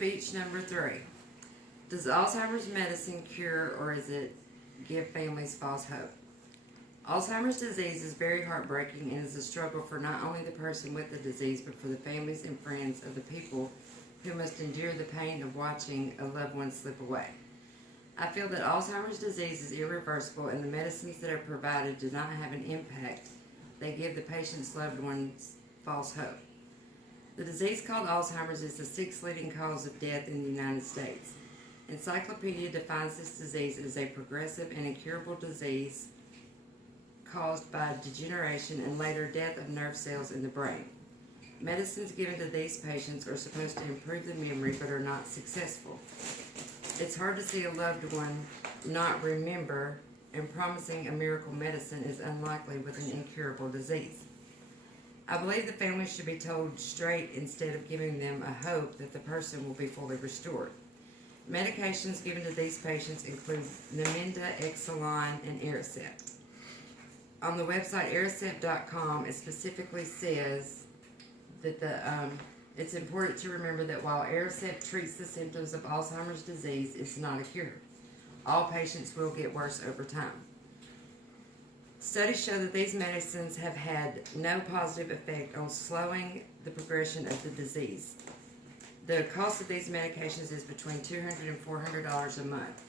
Speech number 3. Does Alzheimer's medicine cure or is it give families false hope? Alzheimer's disease is very heartbreaking and is a struggle for not only the person with the disease but for the families and friends of the people who must endure the pain of watching a loved one slip away. I feel that Alzheimer's disease is irreversible and the medicines that are provided do not have an impact. They give the patient's loved ones false hope. The disease called Alzheimer's is the 6th leading cause of death in the United States. Encyclopedia defines this disease as a progressive and incurable disease caused by degeneration and later death of nerve cells in the brain. Medicines given to these patients are supposed to improve the memory but are not successful. It's hard to see a loved one not remember, and promising a miracle medicine is unlikely with an incurable disease. I believe the family should be told straight instead of giving them a hope that the person will be fully restored. Medications given to these patients include Namenda, Exelon, and Aricept. On the website aricept.com, it specifically says that it's important to remember that while Aricept treats the symptoms of Alzheimer's disease, it's not a cure. All patients will get worse over time. Studies show that these medicines have had no positive effect on slowing the progression of the disease. The cost of these medications is between $200 and $400 a month,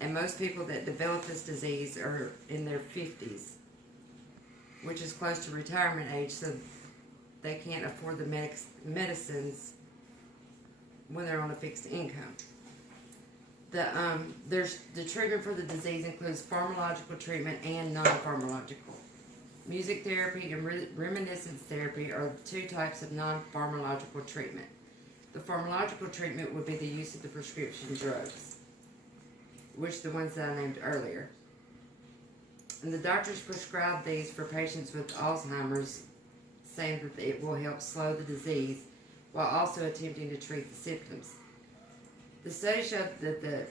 and most people that develop this disease are in their 50s, which is close to retirement age, so they can't afford the medicines when they're on a fixed income. The treatment for the disease includes pharmacological treatment and non-pharmacological. Music therapy and reminiscence therapy are the 2 types of non-pharmacological treatment. The pharmacological treatment would be the use of the prescription drugs, which the ones that I named earlier. And the doctors prescribe these for patients with Alzheimer's, saying that it will help slow the disease while also attempting to treat the symptoms. The study showed that the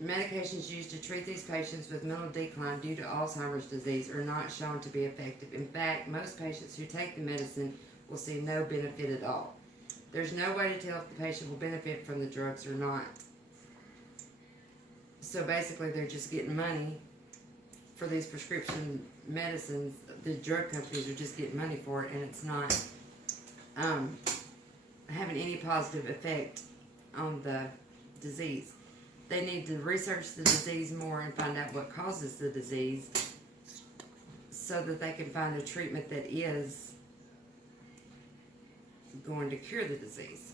medications used to treat these patients with mental decline due to Alzheimer's disease are not shown to be effective. In fact, most patients who take the medicine will see no benefit at all. There's no way to tell if the patient will benefit from the drugs or not. So basically, they're just getting money for these prescription medicines. The drug companies are just getting money for it, and it's not having any positive effect on the disease. They need to research the disease more and find out what causes the disease so that they can find a treatment that is going to cure the disease.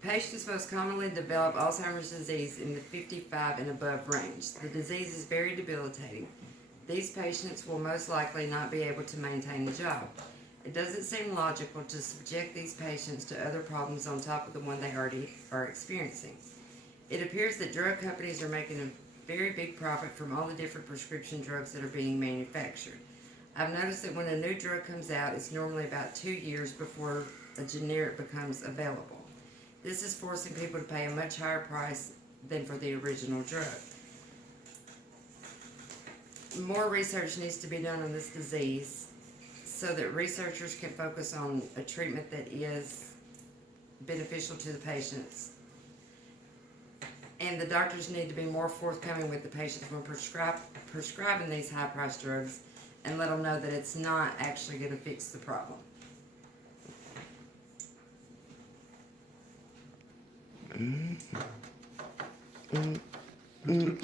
Patients most commonly develop Alzheimer's disease in the 55 and above range. The disease is very debilitating. These patients will most likely not be able to maintain a job. It doesn't seem logical to subject these patients to other problems on top of the one they already are experiencing. It appears that drug companies are making a very big profit from all the different prescription drugs that are being manufactured. I've noticed that when a new drug comes out, it's normally about 2 years before a generic becomes available. This is forcing people to pay a much higher price than for the original drug. More research needs to be done on this disease so that researchers can focus on a treatment that is beneficial to the patients. And the doctors need to be more forthcoming with the patients when prescribing these high-priced drugs and let them know that it's not actually going to fix the problem. Mm-hmm.